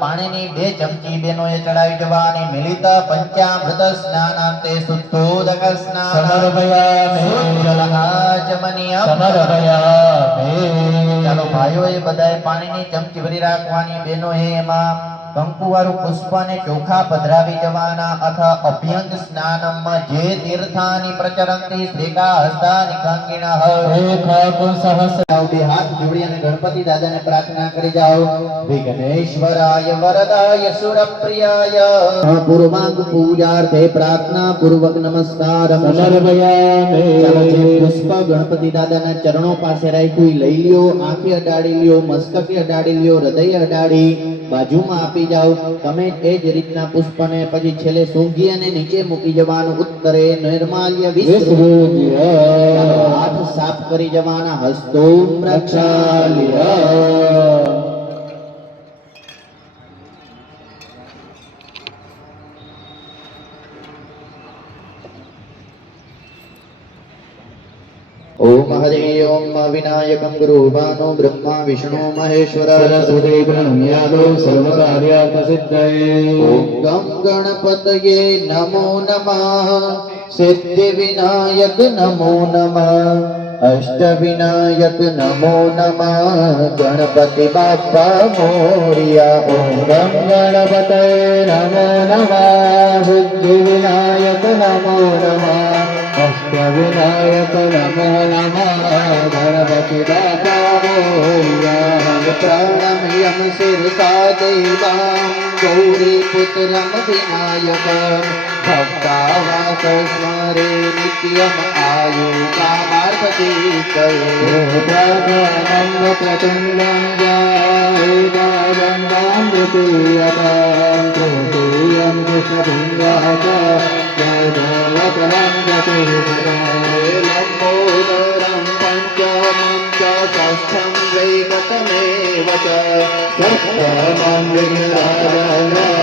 પાણીની 2 ચમચી બેનોએ ચડાવી જવાની મિલિત પંચામૃત સ્નાનાંતે શુદ્ધોદક સ્નાન સમર્પયામિ જલહાચમનીય સમર્પયામિ। ચાલો ભાઈઓએ બધાએ પાણીની ચમચી ભરી રાખવાની બેનોએ એમાં કંકુવાળું પુષ્પ અને ચોખા પધરાવી જવાના અથ અભ્યંગ સ્નાનમાં જે તીર્થાની પ્રચરંતિ શ્રીકા હસ્તા નિકંગિનઃ બે હાથ જોડી અને ગણપતિ દાદાને પ્રાર્થના કરી જાઓ વિઘ્નેશ્વરાય વરદાય સુરપ્રિયાય પૂર્વાંગ પૂજાર્થે પ્રાર્થના પૂર્વક નમસ્કાર સમર્પયામિ। ચાલો જે પુષ્પ ગણપતિ દાદાના ચરણો પાસે રાખ્યું લઈ લ્યો, આંખે અડાડી લ્યો, મસ્તકે અડાડી લ્યો, હૃદય અડાડી બાજુમાં આપી જાઓ। તમે એ જ રીતના પુષ્પને પછી છેલ્લે સૂંઘી અને નીચે મૂકી જવાનું। ઉત્તરે નૈર્માલ્ય વિસૃજ્ય હાથ સાફ કરી જવાના। હસ્તો પ્રક્ષાલ્ય ओम हरे ओम विनायकं गुरुवानो ब्रह्मा विष्णु महेश्वर सरस्वती प्रणम्यादो सर्वकार्यार्थसिद्धये। ओम गं गणपतये नमो नमः। सिद्धिविनायक नमो नमः। अष्टविनायक नमो नमः। गणपति बाप्पा मोरिया। ओम गं गणपतये नमो नमः। सिद्धिविनायक नमो नमः। अष्टविनायक नमो नमः। गणपति बाप्पा मोरिया। प्रणम्यं शिरसा देवां गौरीपुत्रं विनायकं भक्तावास स्मरे नित्यम् आयुकामार्थतीर्थये। प्रतुण्डं जयेदारण्डं द्वितीयतां तृतीयं कृष्णपुण्यः जयदेवकलं लम्बोदरं पञ्चमं च षष्ठं वैकतमेव च सप्तमं विघ्नराजनं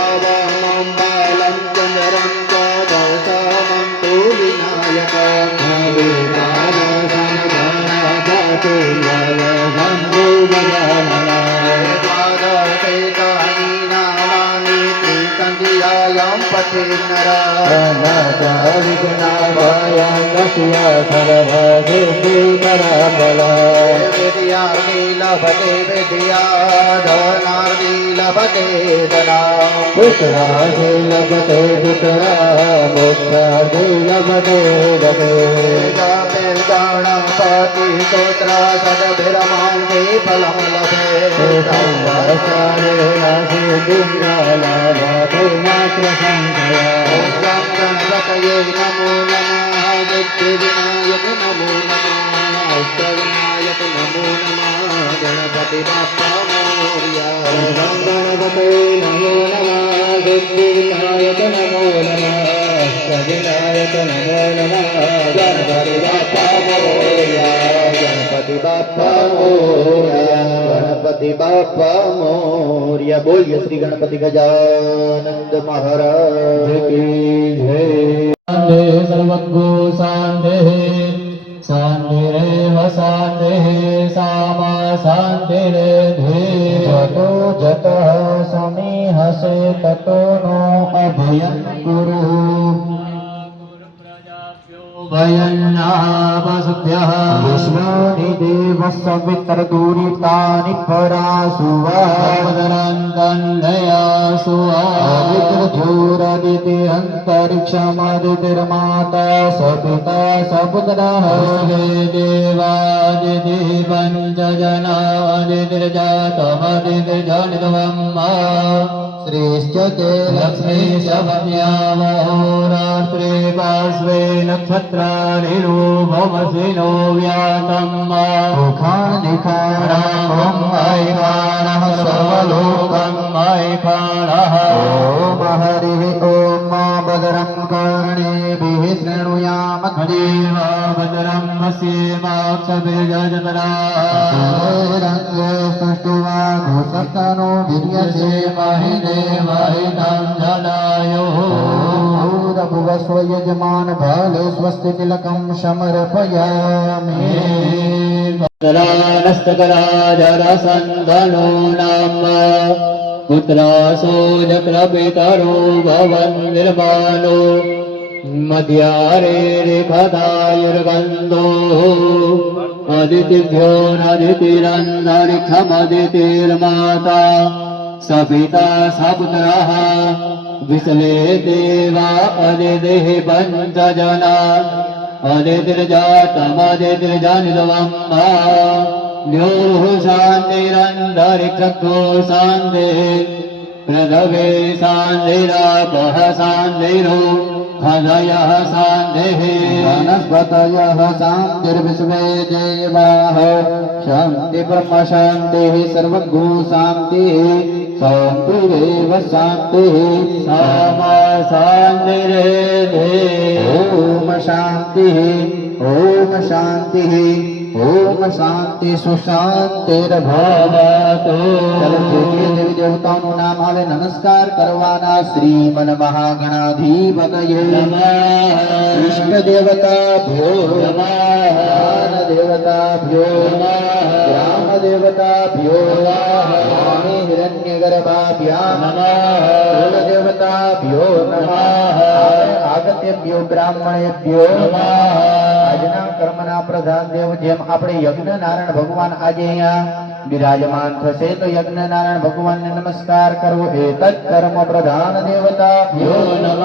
नवमं बालं चन्द्रं च दशमं तु विनायकम् द्वादशे तानि नामानि त्रिसन्ध्यायां पठे विद्यार्थी लभते विद्या धनार्थी लभते धना पुत्रार्थी लभते पुत्रा मोक्षार्थी लभते गणपति स्तोत्र सदभिरमांसे फलं लभे गणपतये नमो नमः। सिद्धिविनायक नमो नमः। अष्टविनायक नमो नमः। गणपति बाप्पा मोरिया। गणपतये नमो नमः। सिद्धिविनायक नमो नमः। अष्टविनायक नमो नमः। गणपति बाप्पा मोरिया। गणपति बाप्पा मोरिया। गणपति बाप्पा मोरिया। बोलिए श्री गणपति गजानंद महाराज की जय। सर्वज्ञो शान्तिः शान्तिरेव शान्तिः सामा शान्तिरेधि जतो जतः समीहसे ततो नो अभयं कुरु वयन्नापसुभ्यः विष्णुनि देवः सवितरदूरितानि परासुवादरन्दया सुवादितिर्जोरदिति अन्तरिक्षमदितिर्माता सपिता सपुत्रः देवादिदेवं च जनादितिर्जातमदितिर्जनितवम्मा श्रेष्ठ ते लक्ष्मीश पद्यामहोरात्रे पार्श्वे नक्षत्राणि रूपमसिनो व्यातं मुखानिखारामं ऐकाणः सर्वलोकं ऐकाणः ॐ हरिः ॐ भद्रं कर्णेभिः शृणुयाम देवा भद्रं पश्येमाक्षभिर्जजतरा रङ्गे सुष्ठुवा घोषस्तनो वीर्यसेमहि देवहितं जनायुः भूरभुवस्व यजमान भाले स्वस्ति तिलकं समर्पयामि। जरानस्तकराजरसन्धनो नाम पुत्रासो जक्रपितरो भवन् निर्माणो मध्यारे रेखदायुर्गन्धो अदितिभ्यो नदितिरन्तरिक्षमदितिर्माता सपिता सपुत्रः विश्वे देवा अदितिः पञ्चजना अदितिर्जातमदितिर्जनितवम् द्योः शान्तिरन्तरिक्षो शान्तिः पृथ्वे शान्तिरापः शान्तिरो हृदयः शान्तिः वनस्पतयः शान्तिर्विश्वे देवाः शान्ति ब्रह्म शान्तिः सर्वभू शान्तिः शान्तिरेव शान्तिः सामा शान्तिरेधे ॐ शान्तिः ॐ शान्तिः ॐ शान्ति सुशान्तिर्भवतु चलो જે દેવી દેવતાઓનું નામ આવે નમસ્કાર કરવાના શ્રીમન મહાગણાધિપતયે નમઃ ઇષ્ટ દેવતાભ્યો નમઃ જ્ઞાન દેવતાભ્યો નમઃ ગ્રામ દેવતાભ્યો નમઃ સ્વામી હિરણ્યગર્ભાભ્યામ નમઃ કુલ દેવતાભ્યો નમઃ આગત્યભ્યો બ્રાહ્મણેભ્યો નમઃ આજના કર્મના પ્રધાન દેવ જેમ આપણે યજ્ઞ નારાયણ ભગવાન આજે અહીંયા બિરાજમાન થશે તો યજ્ઞ નારાયણ ભગવાનને નમસ્કાર કરવો એ તત્ કર્મ પ્રધાન દેવતા યો નમઃ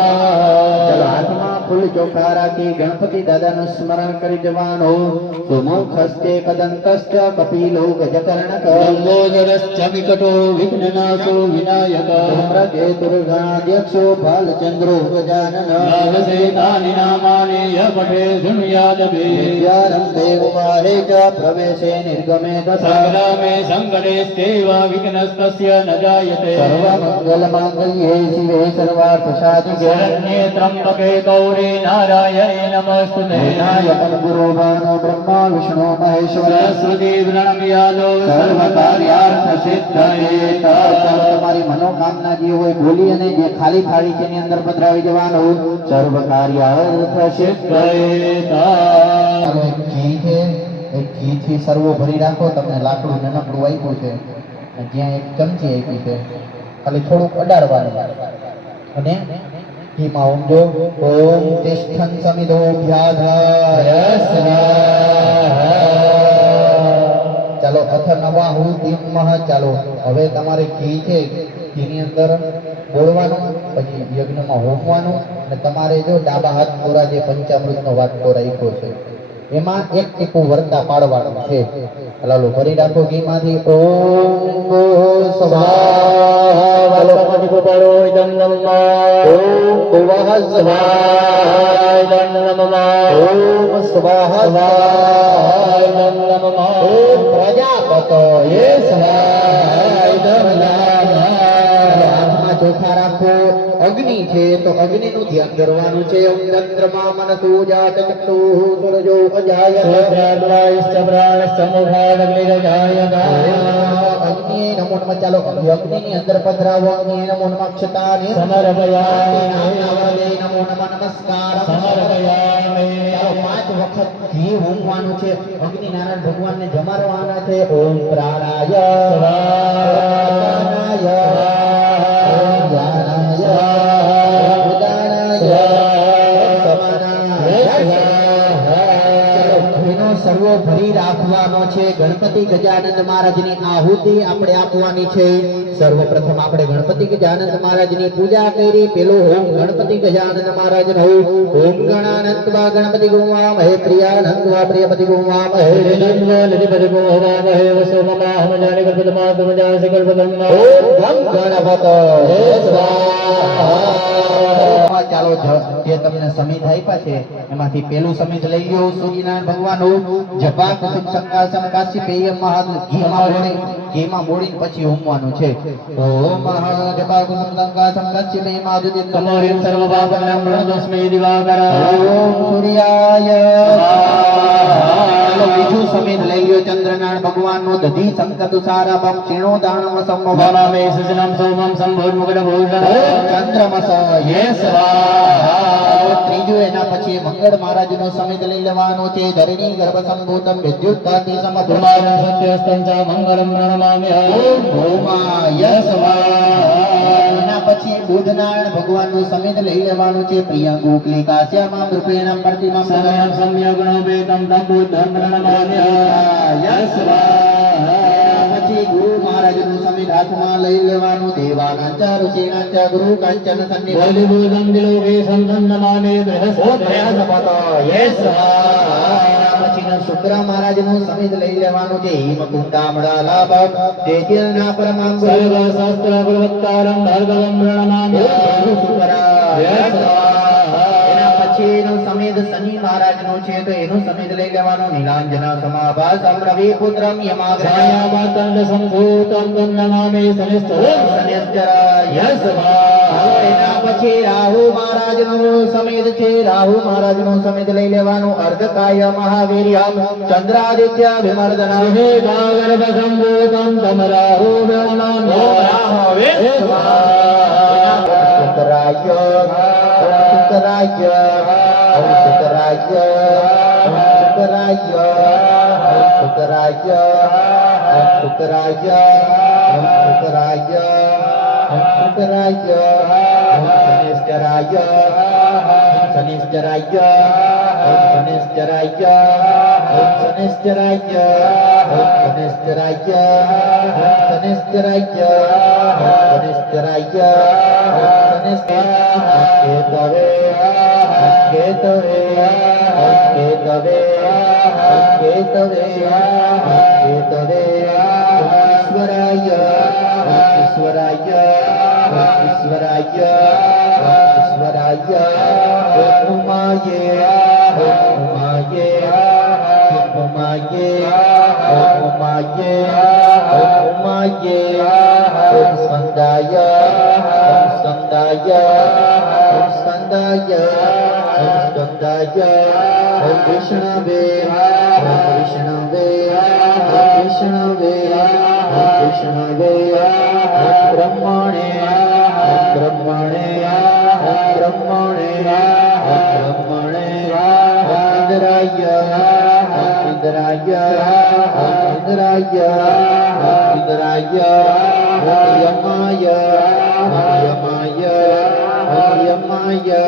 ચલો હાથમાં ફૂલ ચોખા રાખી ગણપતિ દાદાનું સ્મરણ કરી જવાનું સુમુખ હસ્તે કદંતશ્ચ કપિલો ગજકર્ણક લંબોદરશ્ચ વિકટો વિઘ્નનાશો વિનાયક ધૂમ્રકેતુર્ગણાધ્યક્ષો ભાલચંદ્રો ગજાનન નાગસેતાનિ નામાનિ ય પઠે શૃણુયાદભે વિદ્યારંભે ઉપાહે ચ પ્રવેશે નિર્ગમે તથા સંગ્રામે સંકટેસ્તેવ વિઘ્નસ્તસ્ય ન જાયતે સર્વમંગલમાંગલ્યે શિવે સર્વાર્થસાધિકે શરણ્યે ત્રંબકે ગૌરી નારાયણે નમસ્તુતે વિનાયકં ગુરો ભાનો બ્રહ્મા વિષ્ણુ મહેશ્વર સરસ્વતી પ્રણમ્યાલો સર્વકાર્યાર્થ સિદ્ધયે તમારી મનોકામના જે હોય બોલી અને જે ખાલી થાળી છે એની અંદર પધરાવી જવાનું સર્વ કાર્યાર્થ સિદ્ધયે ઘી છે એ ઘી થી સરવો ભરી રાખો. તમને લાકડું નાનકડું આપ્યું છે અને જ્યાં એક ચમચી આપી છે ખાલી થોડુંક અડાડવાનું અને ઘીમાં ઊંજો ઓમ તિષ્ઠન સમિધો ભ્યાધાય ચાલો અથ નવાહુ દિમઃ. ચાલો હવે તમારે ઘી છે ઘીની અંદર બોળવાનું પછી યજ્ઞમાં હોમવાનું અને તમારે જો ડાબા હાથ કોરા જે પંચામૃતનો વાટકો રાખ્યો છે એમાં એક ટીપું વર્તા પાડવાનું છે. લાલો ભરી રાખો ઘીમાંથી ઓમ સ્વાહા વલપતિ પાડો ઇદં નમઃ ઓમ ભુવઃ સ્વાહા ઇદં નમઃ ઓમ સ્વાહા ઇદં નમઃ ઓમ પ્રજાપતયે સ્વાહા ઇદં નમઃ. હાથમાં ચોખા રાખો. અગ્નિ છે તો અગ્નિનું ધ્યાન કરવાનું છે. ઓમ ચંદ્રમા મનસુ જાત ચક્ષુઃ સૂરજો અજાયત સૂર્યાદ્વાયશ્ચ પ્રાણશ્ચ મુખાદગ્નિરજાયત અગ્નિ નમો નમઃ. ચાલો અગ્નિની અંદર પધરાવો. અગ્નિ નમો નમઃ. ક્ષતાને સમર્પયામિ નમો નમઃ. નમસ્કાર સમર્પયામિ ચાલો 5 વખત ઘી હોમવાનું છે. અગ્નિ નારાયણ ભગવાનને જમાડવાના છે. ઓમ પ્રાણાય સ્વાહાય ઓમ જ્ઞાનાય ઉદાનાય સમાનાય ચાલો ઘીનો સરવો ભરી રાખવાનો છે. ગણપતિ ગજાનંદ મહારાજની આહુતિ આપણે આપવાની છે. સર્વપ્રથમ આપણે ગણપતિ ગજાનંદ મહારાજની પૂજા કરી. પેલો હોમ ગણપતિ ગજાનંદ મહારાજનો ઓમ ગણાનંદવા ગણપતિ ગુવામહે પ્રિયાનંદવા પ્રિયપતિ ગુવામહે નિધિપતિ ગોહવામહે વસોમમાહમજાનિ કલ્પતમાગમજાસી કલ્પતમ ઓમ ગમ ગણપતયે સ્વાહા. ચાલો જે તમને સમિધ આપ્યા છે એમાંથી પેલું સમિધ લઈ લો. સૂર્યનારાયણ ભગવાનનું જપા કુસુમ સંકાસમ કાશ્યપેય મહાદ ઘીમાં બોળીને પછી હોમવાનું છે. ઓમ જપા કુસુમ સંકાસમ કાશ્યપેય મહાદ તમોરિં સર્વપાપનાં પ્રણતોસ્મિ દિવાકર ઓમ સૂર્યાય. ચાલો બીજું બાજુ સમેત લઈ લ્યો ચંદ્રનારાયણ ભગવાનનું દધી સંકતુ સારાભમ ક્ષીણો દાનમ સંભવ ભવામે સુજનમ સોમમ સંભોર્મુખડભૂષણ ચંદ્રમસ યે સ્વાહા ત્રીજું એના પછી મંગળ મહારાજનો સમેત લઈ લેવાનો છે ધરણી ગર્ભ સંભૂતમ વિદ્યુત કાંતિ સમગ્ર કુમારં સત્યસ્તં ચ મંગલં પ્રણમામ્યહમ ભૌમાય સ્વાહા એના પછી બુધનારાયણ ભગવાનનું સમેત લઈ લેવાનું છે પ્રિયા ગોકલી કાશ્યામાં રૂપેણમ પ્રતિમા સમયં સમ્યગ્નોપેતં તં બુદ્ધં પ્રણમામ્યહમ યે સ્વાહા પછી ગુરુ મહારાજનું સમેત હાથમાં લઈ લેવાનું દેવાનાંચ ઋષિણાંચ ગુરુ કાંચન સન્નિધિ બોલિબુદં દિલોકે સંતં નમામે બૃહસ્પતિ યે સ્વાહા પછીનો શુક્ર મહારાજનું સમેત લઈ લેવાનું છે હિમકુંડામડા લાભ તેજલના પરમાંગુ સર્વશાસ્ત્ર પ્રવક્તારં ભાર્ગવં પ્રણમામ્યહમ શુક્રાય સ્વાહા એના પછીનો સમેત શનિ મહારાજનું છે તો એનું સમેત લઈ લેવાનું નીલાંજના સમાભાસમ રવિ પુત્રમ યમાગ્રહ છાયામાતંડ સંભૂતં તં નમામે શનિશ્ચરં શનિશ્ચરાય સ્વાહા એના પછી રાહુ મહારાજનું સમેત છે રાહુ મહારાજનું સમેત લઈ લેવાનું અર્ધકાય મહાવીર્યમ ચંદ્રાદિત્ય વિમર્દના ગર્ભ સંભૂતં તમ રાહુ પ્રણમામ્યહમ સ્વાહા શુક્રાય શુક્રાય શુક્રાય શુક્રાય શુક્રાય શુક્રાય શુક્રાય શુક્રાય શનિશ્ચરાય શનિશ્ચરાય શનિશ્ચરાય શનિશ્ચરાય શનિશ્ચરાય શનિશ્ચરાય શનિશ્ચરાય કેતવે કેતવે કેતવે કેતવે કેતવે ઈશ્વરાય ઈશ્વરાય ઈશ્વરાય ઈશ્વરાય ઉમાયે ઉમાયે ઉમાયે ઉમાયે ઉમાયે સ્કંદાય સ્કંદાય સ્કંદાય સ્કંદાય વિષ્ણવે વિષ્ણવે વિષ્ણવે વિષ્ણવે બ્રહ્મણે બ્રહ્મણે બ્રહ્મણે બ્રહ્મણે ઇન્દ્રાય ઇન્દ્રાય ઇન્દ્રાય ઇન્દ્રાય યમાય યમાય યમાય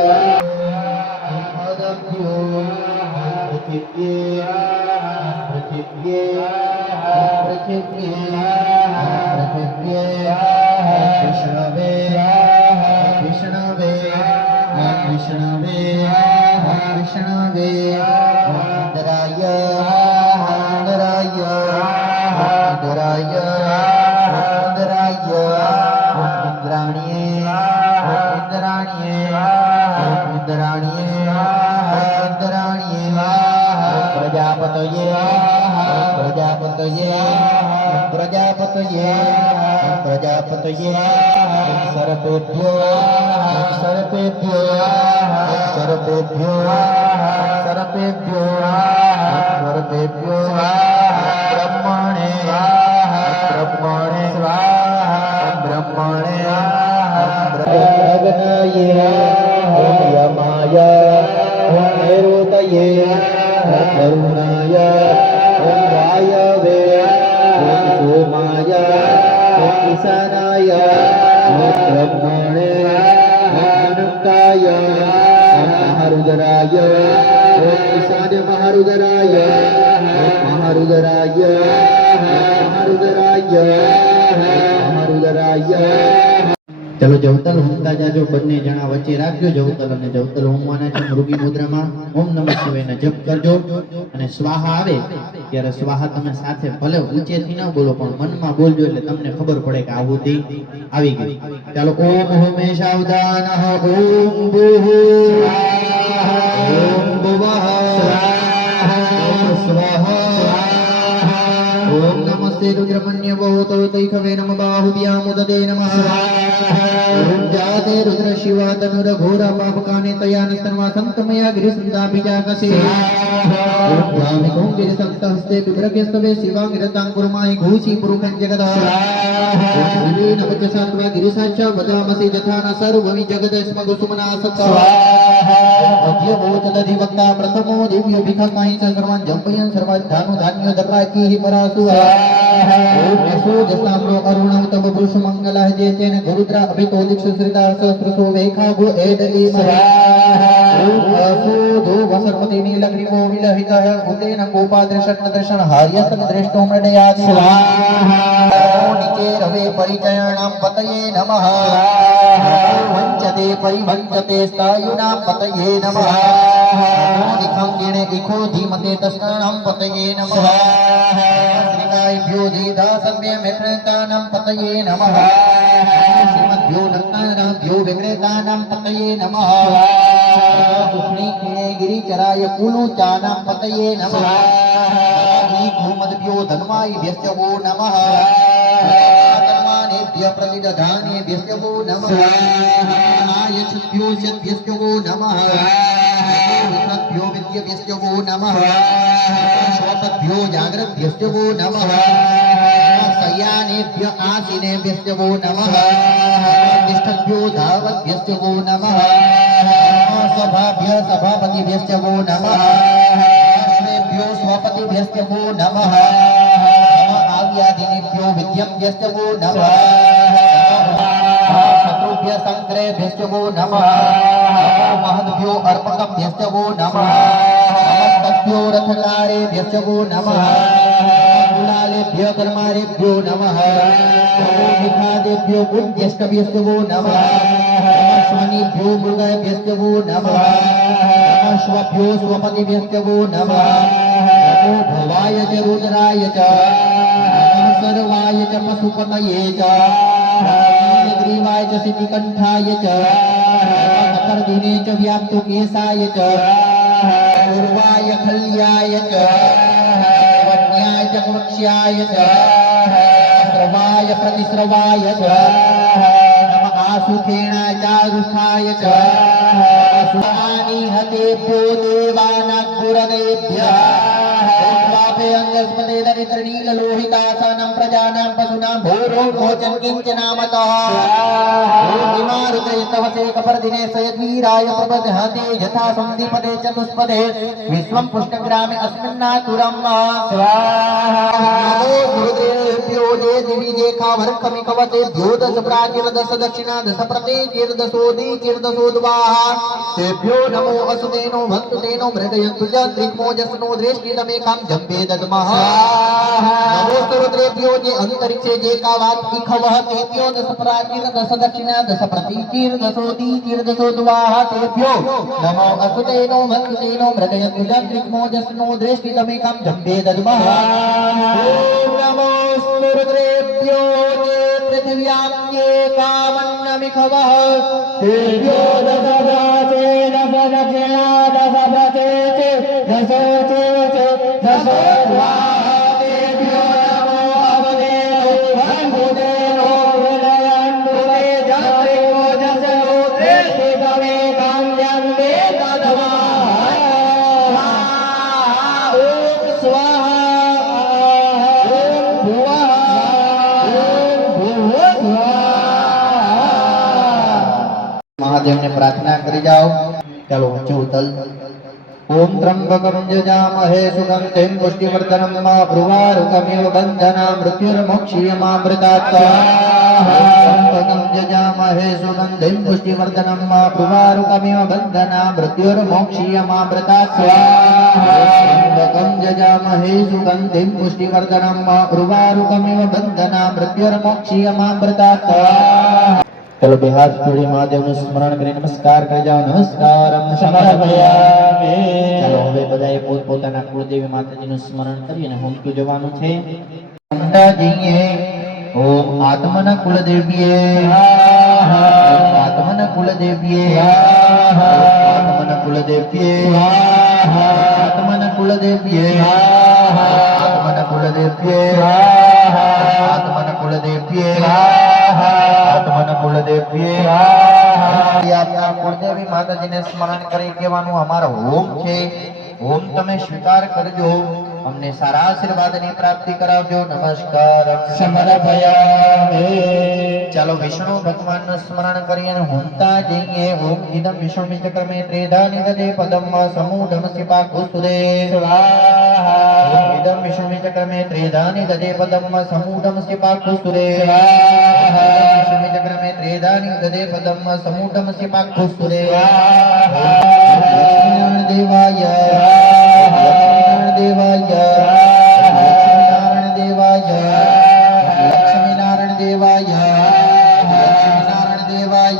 વિષ્ણવે વિષ્ણવે વિષ્ણવે વિષ્ણવે ઇન્દ્રાય ઇન્દ્રાય ઇન્દ્રાય ઇન્દ્રાય ઇન્દ્રાણીએ ઇન્દ્રાણીએ ઇન્દ્રાણીએ ઇન્દ્રાણીએ પ્રજાપતયે પ્રજાપતયે પ્રજાપતયે પ્રજાપતયે સર્પેભ્યો સર્પેભ્યો સર્પેભ્યો સર્પેભ્યો સર્પેભ્યો બ્રહ્મણે બ્રહ્મણે બ્રહ્મણે બ્રહ્મણ્યે યમાય નિરુતયે કરુણાય વાયવે સોમાય ઈશાનાય બ્રહ્મણે અનંતાય મહારુદ્રાય ઈશાન્ય મહારુદ્રાય મહારુદ્રાય મહારુદ્રાય મહારુદ્રાય ચલો જવતલ હોમતા જાજો બંને જણા વચ્ચે રાખજો જવતલ અને જવતલ હોમવાના છે મૃગી મુદ્રામાં ઓમ નમઃ શિવાયનો જપ કરજો અને સ્વાહા આવે ત્યારે સ્વાહા તમે સાથે ભલે ઊંચેથી ન બોલો પણ મનમાં બોલજો એટલે તમને ખબર પડે કે આહુતિ આવી ગઈ ચાલો ઓમ હોમેશાવદાનઃ ઓમ ભૂઃ ઓમ ભુવઃ સ્વાહા ઓમ નમસ્તે ते रुद्रमन्यवोतो तैखवे नम बाहुभ्यामुदते नमः ॐ जाते रुद्र शिवा तनुरघोर पापकाने तया निस्तन्वा सन्तमया गिरिसन्ताभिजाकसे ॐ भामिको गिरिसन्तहस्ते विभ्रकेस्तवे शिवाङ्गिरताङ्कुर्माहि घोषि पुरुषं जगदा ॐ नवचसात्वा गिरिसाच्च वदामसि जथा न सर्वमि जगदस्म कुसुमना सत्ता अध्यवोचदधिवक्ता प्रथमो दिव्यो भिखकाहि च सर्वान् जम्पयन् सर्वधानु धान्यो दर्राकीः परासु यशो जस्ताम्रो अरुणौ तव पुरुषमङ्गलः जेतेन गुरुद्रा अभितो दिक्षुश्रिता सहस्रसो वेखागो एदली असो दो वसर्पति नीलग्रीवो विलहितः भूतेन गोपादृषण हार्यस्तन दृष्टो मृडयादि निचे रवे परिचयाणां पतये नमः वञ्चते परिवञ्चते स्थायुनां पतये नमः निखङ्गिणे इखो धीमते तस्कानां पतये नमः श्रीकायभ्यो धीदासभ्य मित्रतानां पतये नमः श्रीमद्भ्यो नक्तानाभ्यो विक्रेतानां पतये नमः कृष्णीक्षिणे गिरिचराय कुलुचानां पतये नमः भूमद्भ्यो धन्वायभ्यश्च वो नमः कर्माणेभ्यः प्रतिदधानेभ्यश्च वो नमः आयच्छद्भ्यो शद्भ्यश्च वो नमः विद्भ्यो विद्यभ्यश्च वो नमः स्वपद्भ्यो जाग्रद्भ्यश्च वो नमः शय्यानेभ्य आसीनेभ्यश्च वो नमः तिष्ठद्भ्यो धावद्भ्यश्च वो नमः सभाभ्य सभापतिभ्यश्च वो नमः श्रेभ्यो स्वपतिभ्यश्च वो नमः आव्यादिनेभ्यो विद्यभ्यश्च वो नमः शत्रुभ्य संग्रहभ्यश्च वो नमः महद्भ्यो अर्पकभ्यश्च वो नमः नमस्तभ्यो रथकारेभ्यश्च वो नमः कुलालेभ्यो कर्मारेभ्यो नमः मुखादेभ्यो बुद्ध्यष्टभ्यश्च वो नमः श्वनीभ्यो मृगभ्यश्च वो नमः श्वभ्यो स्वपतिभ्यश्च वो नमः नमो भवाय च रुद्राय च नमः सर्वाय च पशुपतये च नीलग्रीवाय च सिद्धिकण्ठाय च नखर्दिने च व्याप्तो केशाय च पूर्वाय खल्याय च वन्याय च वक्ष्याय च स्रवाय प्रतिस्रवाय च नमः आसुखेणाय च रुखाय च सुहानिहतेभ्यो देवानाग्पुरदेभ्यः उत्वापे अङ्गस्पदे दरिद्रनीललोहितासानं प्रजानां पशूनां भूरो भोजन किञ्चनामतः रुद्रयस्तवसे कपर्दिने सयद्वीराय प्रबध्नाते यथा सन्धिपदे चतुष्पदे विश्वं पुष्टग्रामे अस्मिन्नातुरम् स्वाहा गुरुदेव्यो जे दिवि जे खावर्कमिकवतेभ्यो दश प्राचीर दश दक्षिणा दश प्रतीचीर दशोदी चीर दशोद्वाहा तेभ्यो नमो असुतेनो भक्ततेनो मृदयन्तु च त्रिक्मोजसनो दृष्टितमेकां जम्बे दद्मः नमोस्तु रुद्रेभ्यो जे अंतरिक्षे जे कावात् इखवः तेभ्यो दश प्राचीर दश दक्षिणा दश प्रतीचीर दशोदी चीर दशोद्वाहा तेभ्यो नमो असुतेनो भक्ततेनो मृदयन्तु च त्रिक्मोजसनो दृष्टितमेकां जम्बे दद्मः नमोस्तु रुद्रेभ्यो जे पृथिव्यां ये कामन्नमिखवः तेभ्यो दश प्राचीर दश दक्षिणा दश प्रतीचीर दशोद्वाहा तेभ्यो नमो अवदेनो भक्ततेनो मृदयन्तु ते जत्रिमोजसनो दृष्टितमेकां जम्बे दद्मः महादेव ने प्रार्थना करी जाओ। चलो ऊंचे उतल। ओम त्र्यंबकं यजामहे सुगन्धिं पुष्टिवर्धनं भ्रुवारुकमिव बन्धना मृत्युर्मोक्षीयमामृतात् स्वाहा। त्र्यंबकं यजामहे सुगन्धिं पुष्टिवर्धनं भ्रुवारुकमिव बन्धना मृत्युर्मोक्षीयमामृतात् स्वाहा। त्र्यंबकं यजामहे सुगन्धिं पुष्टिवर्धनं भ्रुवारुकमिव बन्धना मृत्युर्मोक्षीयमामृतात् स्वाहा। चलो બે હાથ જોડી મહાદેવનું સ્મરણ કરી નમસ્કાર કરી જાઓ। નમસ્કારમ સમર્પયામિ। ચાલો હવે બધાએ પોતપોતાના કુળદેવી માતાજીનું સ્મરણ કરી અને હોમતું જવાનું છે। અંદાજીએ ઓમ આત્મન કુલદેવીએ સ્વાહા। આત્મન કુલદેવીએ સ્વાહા। આત્મન કુલદેવીએ સ્વાહા। આત્મન કુલદેવીએ સ્વાહા। આત્મન કુલદેવીએ સ્વાહા। આત્મન કુલદેવ્યે આત્મન કુલદેવ્યે આપના કુળદેવી માતાજીને સ્મરણ કરી કહેવાનું અમારો હોમ છે. હોમ તમે સ્વીકાર કરજો, અમને સારા આશીર્વાદની પ્રાપ્તિ કરાવજો. નમસ્કાર સમર્પયામિ. ચાલો વિષ્ણુ ભગવાનનું સ્મરણ કરી અને હોમતા જઈએ. ઓમ ઇદમ વિષ્ણુ ચક્રમે ત્રેધાની દદે પદમ સમૂઢમ શિપા કુસુરે સ્વાહા. ઇદમ વિષ્ણુ ચક્રમે ત્રેધાની દદે પદમ સમૂઢમ શિપા કુસુરે વિષ્ણુ ચક્રમે ત્રેધાની દદે પદમ સમૂઢમ શિપા કુસુરે લક્ષ્મીનારાયણ દેવાય લક્ષ્મીનારાયણ દેવાય લક્ષ્મીનારાયણ દેવાય લક્ષ્મીનારાયણ દેવાય લક્ષ્મીનારાયણ દેવાય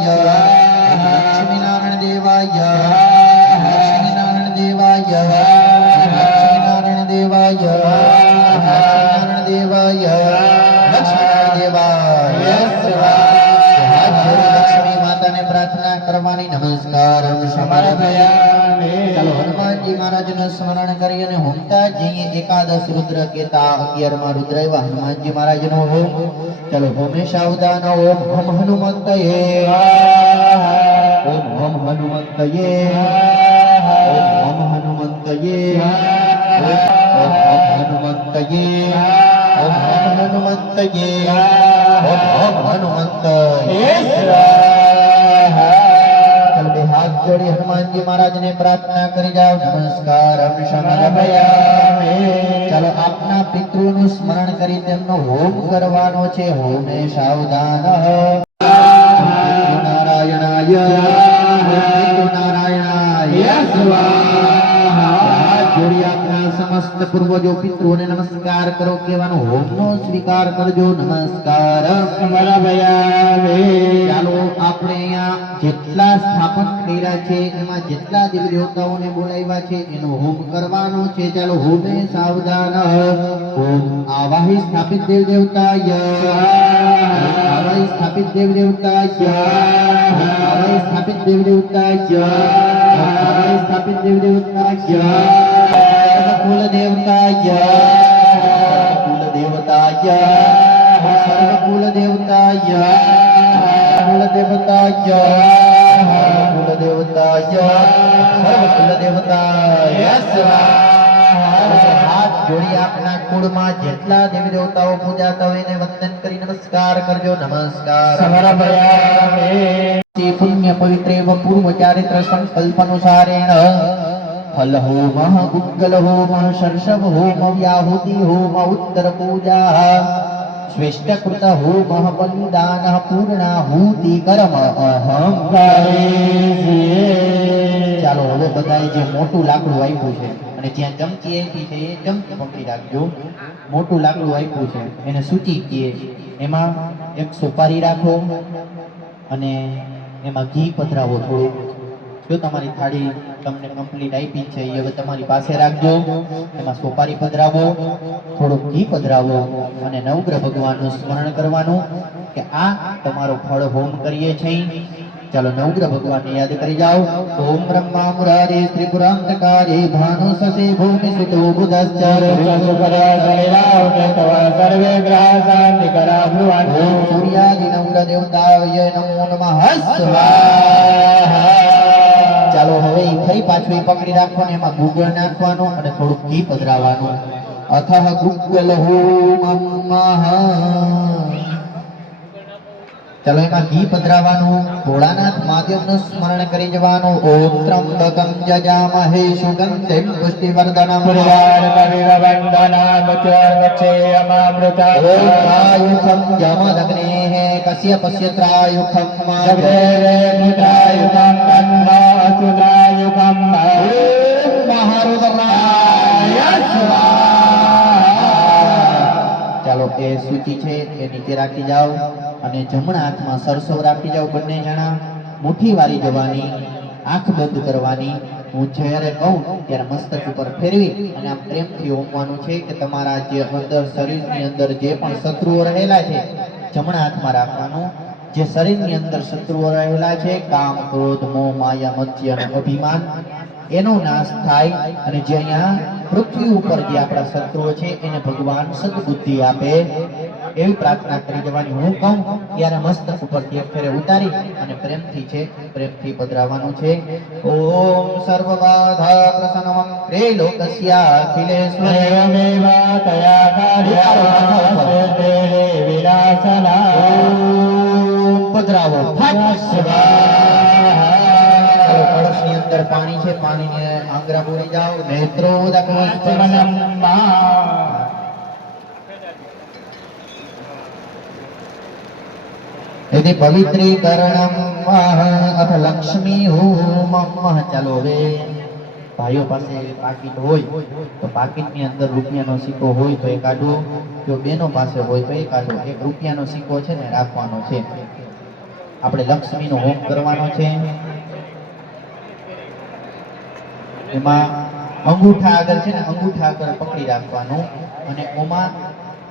લક્ષ્મીનારાયણ દેવાય લક્ષ્મીનારાયણ દેવાય લક્ષ્મીનારાયણ દેવાય લક્ષ્મીનારાયણ દેવાય લક્ષ્મીનારાયણ દેવાય લક્ષ્મી માતાને પ્રાર્થના કરવાની. નમસ્કાર સમર્પયામિ. ચાલો હનુમાનજી મહારાજનું સ્મરણ કરી અને હોમતા જઈએ. એકાદશ રુદ્ર કેતા 11માં રુદ્ર એવા હનુમાનજી મહારાજનો હોમ. ચાલો હોમે સાવધાન. ઓમ હમ હનુમંતયે ઓમ હમ હનુમંતયે ઓમ હમ હનુમંતયે ઓમ હમ હનુમંતયે ઓમ હમ હનુમંતયે ઓમ હમ હનુમંતયે. ચાલો બે હાથ જોડી હનુમાનજી મહારાજને પ્રાર્થના કરી જાઓ. નમસ્કાર સમર્પયામિ. ચાલો આપના પિતૃનું સ્મરણ કરી તેમનો હોમ કરવાનો છે. હોમે સાવધાન. નારાયણાય નારાયણાય સ્વાહા. હાથ જોડી આપના સમસ્ત પૂર્વજો પિતૃઓને નમસ્કાર કરો કહેવાનો. હોમનો સ્વીકાર કરજો. નમસ્કાર સમર્પયામિ. ચાલો આપણે અહીંયા જેટલા સ્થાપન કર્યા છે એમાં જેટલા દેવી દેવતાઓને બોલાવ્યા છે એનો હોમ કરવાનો છે. ચાલો હોમે સાવધાન. ઓમ આવાહી સ્થાપિત દેવ દેવતાય આવાહી સ્થાપિત દેવ દેવતાય આવાહી સ્થાપિત દેવ દેવતાય આવાહી સ્થાપિત દેવ દેવતાય કુલ દેવતાય કુલ દેવતાય સર્વ કુલ દેવતાય કુલ દેવતાય કુલ દેવતાય સર્વ કુલ દેવતાય સ્વાહા. હાથ જોડી આપના કુળમાં જેટલા દેવી દેવતાઓ પૂજાતા હોય એને વંદન કરી નમસ્કાર કરજો. નમસ્કાર સમર્પયામિ. પુણ્ય પવિત્રેવ પૂર્વ ચારિત્ર સંકલ્પ અનુસારેણ ફલ હોમ ગુગ્ગલ હોમ શર્ષભ હોમ વ્યાહુતિ હોમ ઉત્તર પૂજા શ્રેષ્ઠ કૃત હોમ બલિદાન પૂર્ણાહુતિ કર્મ અહમ કરીએ. ચાલો હવે બધાએ જે મોટું લાકડું આપ્યું છે અને જ્યાં ચમચી આપી છે એ ચમચી પકડી રાખજો. મોટું લાકડું આપ્યું છે એને સૂચી કહીએ. એમાં એક સોપારી રાખો અને એમાં ઘી પધરાવો થોડું. જો તમારી થાળી તમને કમ્પ્લીટ આપી છે એ હવે તમારી પાસે રાખજો. એમાં સોપારી પધરાવો, થોડું ઘી પધરાવો અને નવગ્રહ ભગવાનનું સ્મરણ કરવાનું કે આ તમારો ફળ હોમ કરીએ છીએ. ચાલો નવગ્રહ ભગવાનને યાદ કરી જાઓ. ઓમ બ્રહ્મા મુરારે ત્રિપુરાંતકારે ભાનુ સસે ભૂમિ સુતો બુધશ્ચર સર્વે ગ્રહ શાંતિ કરા ભ્રુવન. ઓમ સૂર્યાદિ નવગ્રહ દેવતાય નમો નમઃ સ્વાહા. ચાલો હવે ઈ ફરી પાછું ઈ પકડી રાખવાનું. એમાં ગુગળ નાખવાનું અને થોડું ઘી પધરાવવાનું. અથઃ ગુગ્ગલ હોમં ચાલો એમાં ઘી પધરાવવાનું. ભોળાનાથ મહાદેવનું સ્મરણ કરી જવાનું. ઓમ ત્રંબકં જજામહે સુગંધિં પુષ્ટિવર્ધનમ પુરવારકવિવ વંદનામૃતોર્વચ્છેયમામૃતા. ઓમ આયુષં જમદગ્નેઃ કશ્યપસ્ય ત્રાયુખં જગદેવેન્દ્રાયુધં તન્માસુદ્રાયુધં. ઓમ મહારુદ્રાય સ્વાહા. ચાલો એ સૂચિ છે એ નીચે રાખી જાઓ અને જમણા હાથમાં સરસો રાખી જાઓ. બંને જણા મુઠ્ઠી વારી જવાની, આંખ બંધ કરવાની. હું જ્યારે કહું ત્યારે મસ્તક ઉપર ફેરવી અને આમ પ્રેમથી ઓમવાનું છે કે તમારા જે અંદર શરીરની અંદર જે પણ શત્રુઓ રહેલા છે જમણા હાથમાં રાખવાનું. જે શરીરની અંદર શત્રુઓ રહેલા છે કામ, ક્રોધ, મોહ, માયા, મત્સ્ય અને અભિમાન એનો નાશ થાય અને જે અહીંયા પૃથ્વી ઉપર જે આપણા શત્રુઓ છે એને ભગવાન સદબુદ્ધિ આપે એવી પ્રાર્થના કરી જવાની. હું કહું ત્યારે મસ્તક ઉપરથી એક ફેરે ઉતારી અને પ્રેમથી પધરાવવાનું છે. ઓમ સર્વબાધા પ્રસન્નમ ત્રૈલોકસ્યાખિલેશ્વરે એવમેવા તયા કાર્યાસ્તે વિનાશના. ઓમ પધરાવો. સ્વાહા. કળશની અંદર પાણી છે, પાણીને આંગરા પૂરી જાઓ. નેત્રો यदि पवित्रीकरणम अथ लक्ष्मी होम. ચાલો હવે ભાઈઓ પાસે પાકીટ હોય તો પાકીટની અંદર રૂપિયાનો સિક્કો હોય તો એ કાઢો, જો બેનો પાસે હોય તો એ કાઢો. એક રૂપિયાનો સિક્કો છે ને રાખવાનો છે. આપણે લક્ષ્મીનો હોમ કરવાનો છે. એમાં અંગૂઠા આગળ છે ને, અંગૂઠા આગળ પકડી રાખવાનું અને ઓમાં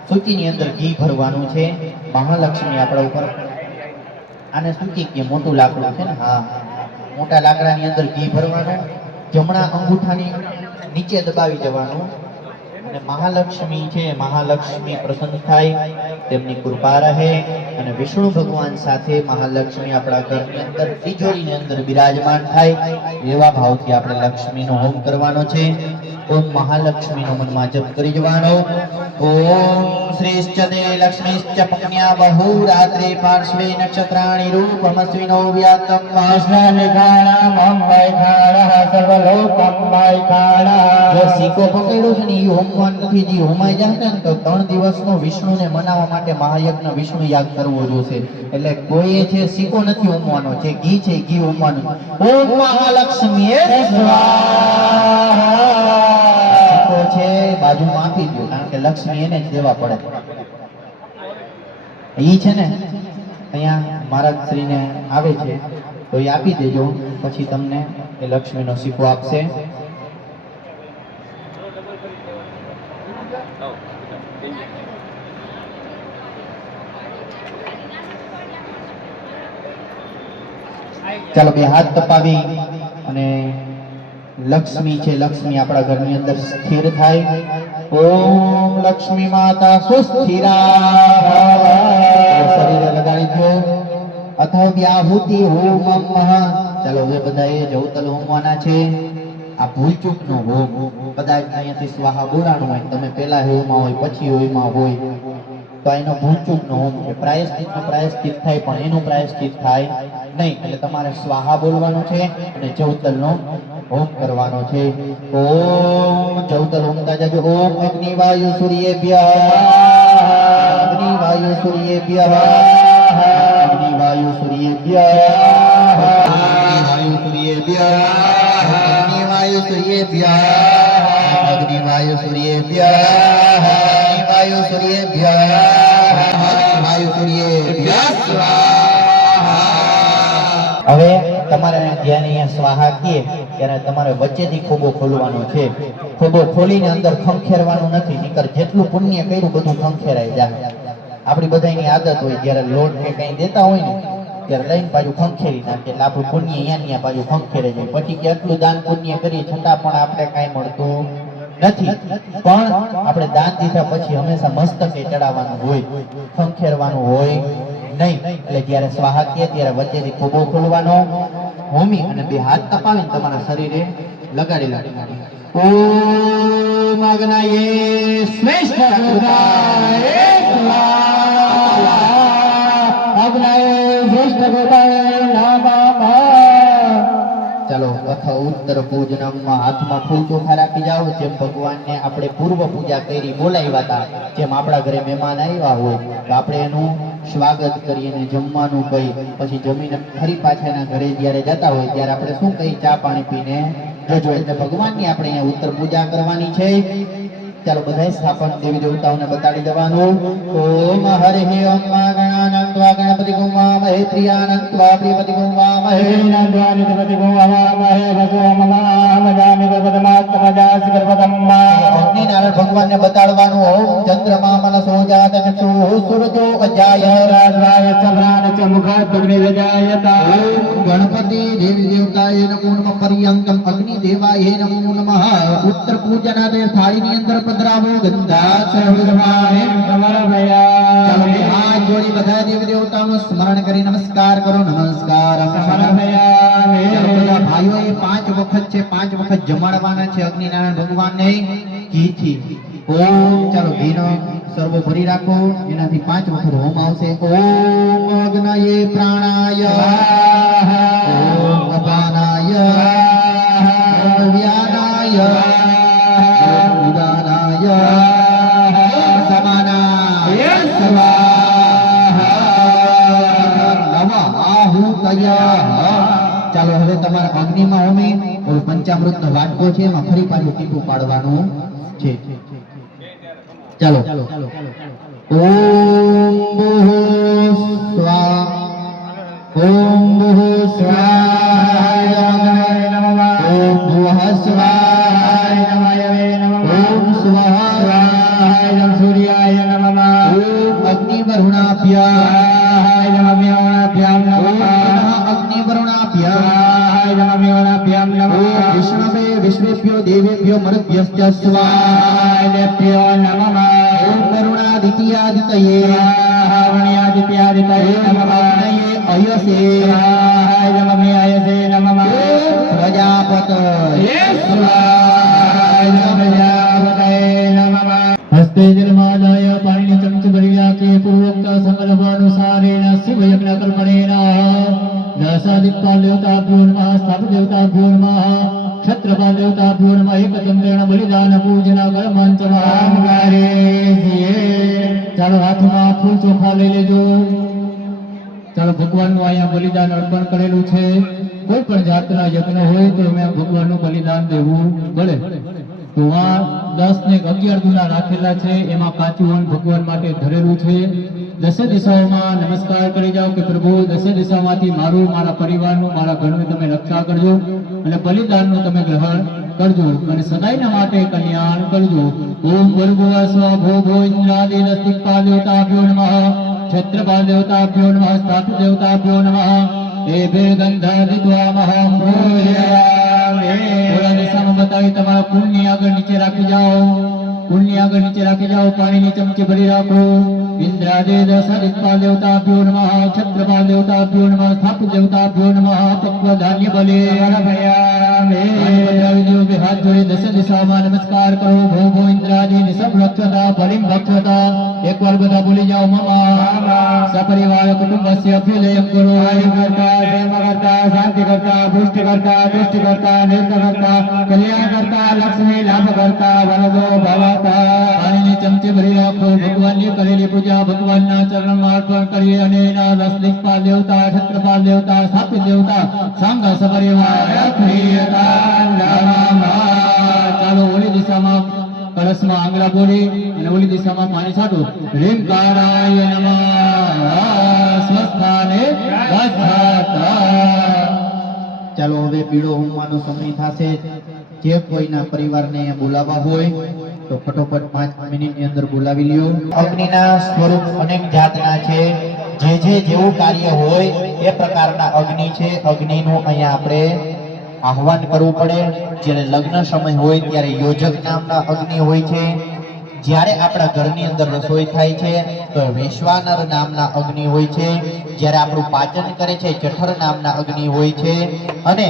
સૂચીની અંદર ઘી ભરવાનું છે. મહાલક્ષ્મી આપણા ઉપર, આને સૂચી કે મોટું લાકડું છે ને, હા, મોટા લાકડાની અંદર ઘી ભરવાનું, જમણા અંગૂઠાની નીચે દબાવી જવાનું અને મહાલક્ષ્મી છે, મહાલક્ષ્મી પ્રસન્ન થાય, તેમની કૃપા રહે અને વિષ્ણુ ભગવાન સાથે મહાલક્ષ્મી આપણા ઘરની અંદર તિજોરીની અંદર બિરાજમાન થાય એવા ભાવથી આપણે લક્ષ્મીનો હોમ કરવાનો છે. ઓમ મહાલક્ષ્મીનો મનમાં જપ કરી જવાનો. ઓમ શ્રીશ્ચ દે લક્ષ્મીશ્ચ પત્ન્યા બહુ રાત્રે પાર્શ્વે નક્ષત્રાણિ રૂપમસ્વિનો વ્યાતમ મહાસ્નાનિકાણામ વૈખાણઃ સર્વલોકમ વૈખાણઃ. જો સિક્કો પકડ્યો છે ને એ હોમવાન નથી, જે હોમાઈ જાય ને તો 3 દિવસનો વિષ્ણુને મનાવવા માટે મહાયજ્ઞ વિષ્ણુ યાગ કરવો જોશે. એટલે કોઈએ છે સિક્કો નથી હોમવાનો, જે ઘી છે ઘી હોમવાનું. ઓમ મહાલક્ષ્મી સ્વાહા. સિક્કો છે બાજુમાં આપી દો, કારણ કે લક્ષ્મી એને જ દેવા પડે. ઈ છે ને અહીંયા મહારાજ શ્રીને આવે છે તો એ આપી દેજો, પછી તમને એ લક્ષ્મીનો સિક્કો આપશે. ચાલો બે હાથ તપાવી અને લક્ષ્મી છે, લક્ષ્મી આપણા ઘરની અંદર સ્થિર થાય. ઓમ લક્ષ્મી માતા સુસ્થિરા. શરીરે લગાડી દો. અથ વ્યાહુતિ હોમમ. ચાલો હવે બધાએ જવતલ હોમવાના છે. આ ભૂલચૂકનો હોમ, કદાચ અહીંયાથી સ્વાહા બોલાણું હોય, તમે પહેલા હોમમાં હોય પછી હોમમાં હોય તો એનો ભૂલચૂકનો હોમ છે. પ્રાયશ્ચિતનો પ્રાયશ્ચિત થાય પણ એનું પ્રાયશ્ચિત થાય નહીં. એટલે તમારે સ્વાહા બોલવાનું છે અને જવતલનો હોમ કરવાનો છે. ઓમ જવતલ હોમતા જાજો. ઓમ અગ્નિ વાયુ સૂર્યેભ્યઃ, અગ્નિ વાયુ સૂર્યેભ્યઃ, અગ્નિ વાયુ સૂર્યેભ્યઃ, અગ્નિ વાયુ સૂર્યેભ્યઃ, અગ્નિ વાયુ સૂર્યેભ્યઃ, અગ્નિ વાયુ સૂર્યેભ્યઃ, અગ્નિ વાયુ સૂર્યેભ્યઃ, અગ્નિ વાયુ સૂર્યેભ્યઃ સ્વાહા. હવે તમારે ધ્યાન અહીંયા સ્વાહા કીએ ત્યારે તમારે વચ્ચેથી ખોબો ખોલવાનો છે. ખોબો ખોલીને અંદર ખંખેરવાનું નથી, નહીંતર જેટલું પુણ્ય કર્યું બધું ખંખેરાઈ જાય. આપણી બધાની આદત હોય જ્યારે લોટ કે કંઈ દેતા હોય ને ત્યારે લઈને પાછું ખંખેરી નાખે, એટલે આપણું પુણ્ય અહીંયા પાછું ખંખેરે જાય. પછી કે એટલું દાન પુણ્ય કરીએ છતાં પણ આપણે કાંઈ મળતું નથી. પણ આપણે દાન દીધા પછી હંમેશા મસ્તકે ચડાવવાનું હોય, ખંખેરવાનું હોય નહીં. એટલે જ્યારે સ્વાહા કહે ત્યારે વચ્ચેથી ખોબો ખોલવાનો, હોમી અને બે હાથ તપાવીને તમારા શરીરે લગાડી લાગી. ઓમ અગ્નયે શ્રેષ્ઠ કૃતાય સ્વાહા. અગ્નયે શ્રેષ્ઠ કૃતાય નમઃ. ચાલો અથ ઉત્તર પૂજનમાં હાથમાં ફૂલ ચોખા રાખી જાઓ. જેમ ભગવાનને આપણે પૂર્વ પૂજા કરી બોલાવ્યા હતા, જેમ આપણા ઘરે મહેમાન આવ્યા હોય તો આપણે એનું સ્વાગત કરી અને જમવાનું કહી, પછી જમીને ફરી પાછા એના ઘરે જ્યારે જતા હોય ત્યારે આપણે શું કહી? ચા પાણી પીને જજો. એટલે ભગવાનની આપણે અહીંયા ઉત્તર પૂજા કરવાની છે. ચાલો બધાય સ્થાપન દેવી દેવતાઓને બતાડી દેવાનું. ઓમ હરિ ઓમ ગણાનંત્વા ગણપતિ ગુમામહે, પ્રિયાનંત્વા પ્રિયપતિ ગુમામહે, નંદ્વાનિધિપતિ ગુવામહે, વસોમલામ જામિ ગર્ભદમાત્મજાસી ગર્ભદમ્મા. અગ્નિનારાયણ અગ્નિનારાયણ ભગવાનને બતાડવાનું ઓમ ચંદ્રમા મનસો જાત ચક્ષુઃ સૂરજો અજાય રાજાય ચ પ્રાણ ચ મુખાત અગ્નિરજાયતા ઓમ ગણપતિ દેવી દેવતાય નમો નમઃ પર્યંકમ અગ્નિ દેવાય નમો નમઃ ઉત્તર પૂજનાદે થાળીની અંદર પધરાવો ગંધા સર્વધર્માય સમર્પયામિ હાથ જોડી બધા દેવી દેવતાઓનું સ્મરણ કરી નમસ્કાર કરો નમસ્કાર સમર્પયામિ બધા ભાઈઓએ 5 વખત છે 5 વખત જમાડવાના છે અગ્નિનારાયણ ભગવાનને ઘીથી ઓમ ચાલો ઘીનો સર્વો ભરી રાખો એનાથી 5 વખત હોમ આવશે ઓમ અગ્નયે પ્રાણાય ઓમ અપાનાય ઓમ વ્યાનાય ઓમ ઉદાનાય ઓમ સમાનાય સ્વાહા નમઃ આહુતય ચાલો હવે તમારા અગ્નિમાં હોમે ઓલો પંચામૃતનો વાટકો છે એમાં ફરી પાછું ટીપું પાડવાનું છે ચાલો ઓમ ભૂઃ સ્વાહા ઓમ ભૂઃ સ્વાહા ઓમ ભૂઃ સ્વાહા ઓમ સ્વાહા સૂર્યાય નમઃ ઓમ અગ્નિવરુણાભ્યામ ઓમ અગ્નિવરુણાભ્યામ ઓમ વિષ્ણવે વિશ્વેભ્યો દેવેભ્યો મરુભ્યશ્ચ સ્વાહા ઓમ વરુણાદિત્યાદિતયે અગ્નયે અયસે ઓમ પ્રજાપતये હસ્તે જલમાદાય પાણીને ચમચ ભરી રાખી પૂર્વોક્ત સંકલ્પાનુસારેણ શિવ યજ્ઞ કર્મણેન દશાદિત્યા દેવતાભ્યો નમઃ સ્થાપક દેવતાભ્યો નમઃ ક્ષત્રપા દેવતાભ્યો નમઃ એકતંત્રેણ બલિદાન પૂજન કર્માંચમારે ચાલો હાથમાં ફૂલ ચોખા લઈ લેજો ચાલો ભગવાનનું અહીંયા બલિદાન અર્પણ કરેલું છે કોઈ પણ જાતના યજ્ઞ હોય તો અમે ભગવાનનું બલિદાન દેવું પડે તો આ 10 ને 11 દુના રાખેલા છે એમાં કાચું વન ભગવાન માટે ધરેલું છે દસે દિશાઓમાં નમસ્કાર કરી જાઓ કે પ્રભુ દસે દિશામાંથી મારું મારા પરિવારનું મારા ઘરનું તમે રક્ષા કરજો અને બલિદાનનું તમે ગ્રહણ કરજો અને સદાયના માટે કલ્યાણ કરજો ઓમ ભર્ગો સ્વ ભો ઇન્દ્રાદિ દિક્પાલ દેવતાભ્યો નમઃ ક્ષત્રપાલ દેવતાભ્યો નમઃ સ્થાપક દેવતાભ્યો નમઃ એભે ગંધાદિત્વા મહં પૂજયામિ થોડા દિશામાં બતાવી તમારા કુળની આગળ નીચે રાખી જાઓ કુળની આગળ નીચે રાખી જાઓ પાણીની ચમચી ભરી રાખો ઇન્દ્રાદિ દશાદિત્પાલ દેવતાભ્યો નમઃ ક્ષત્રપાલ દેવતાભ્યો નમઃ સ્થાપક દેવતાભ્યો નમઃ પક્વ ધાન્ય બલે સમર્પયામિ બતાવી દો કે હાથ જોડી દશ દિશામાં નમસ્કાર કરો ભો ભો ઇન્દ્રાદિ નિસબ રક્ષતા બલિમ રક્ષતા એકવાર બધા બોલી જાઓ મમા સપરિવાર કુટુંબસ્ય અભ્યુદયમ કરો આયુ કરતા પ્રેમ કરતા શાંતિ કરતા પુષ્ટિ કરતા તુષ્ટિ કરતા નિર્ક કરતા કલ્યાણ કરતા લક્ષ્મી લાભ કરતા વરદો ભવતા પાણીની ચમચી ભરી રાખો ભગવાનની કરેલી પૂજા ભગવાનના ચરણમાં અર્પણ કરીએ અને એના 10 દિક્પાલ દેવતા ક્ષત્રપાલ દેવતા સ્થાપિત દેવતા સંઘ સપરિવાર પ્રિયતા નમઃ ચાલો ઓલી દિશામાં કળશમાં આંગળા બોલી અને ઓલી દિશામાં પાણી છાંટો રીંકારાય નમઃ સ્વસ્થાને ચાલો હવે પીળો હોમવાનો સમય થશે જે કોઈના પરિવારને બોલાવવા હોય તો ફટોફટ 5 મિનિટની અંદર બોલાવી લ્યો અગ્નિના સ્વરૂપ અનેક જાતના છે જે જેવું કાર્ય હોય એ પ્રકારના અગ્નિ છે અગ્નિનું અહીંયા આપણે આહવાન કરવું પડે જ્યારે લગ્ન સમય હોય ત્યારે યોજક નામના અગ્નિ હોય છે જ્યારે આપણા ઘરની અંદર રસોઈ થાય છે તો વૈશ્વાનર નામના અગ્નિ હોય છે જ્યારે આપણું પાચન કરે છે જઠર નામના અગ્નિ હોય છે અને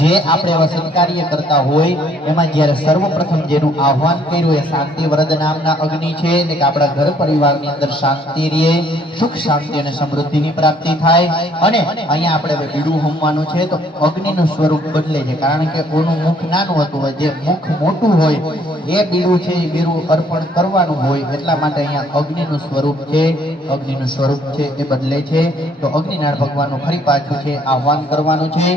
જે આપણે એવા સત્કાર્ય કરતા હોય એમાં જ્યારે સર્વપ્રથમ જેનું આહવાન કર્યું એ શાંતિ વરદ નામના અગ્નિ છે એટલે કે આપણા ઘર પરિવારની અંદર શાંતિ રહે સુખ શાંતિ અને સમૃદ્ધિની પ્રાપ્તિ થાય અને અહીંયા આપણે હવે બીડું હોમવાનું છે તો અગ્નિનું સ્વરૂપ બદલે છે કારણ કે કોનું મુખ નાનું હતું હોય જે મુખ મોટું હોય એ બીડું છે એ બીડું અર્પણ કરવાનું હોય એટલા માટે અહીંયા અગ્નિનું સ્વરૂપ છે એ બદલે છે તો અગ્નિનારાયણ ભગવાનનું ફરી પાછું છે આહવાન કરવાનું છે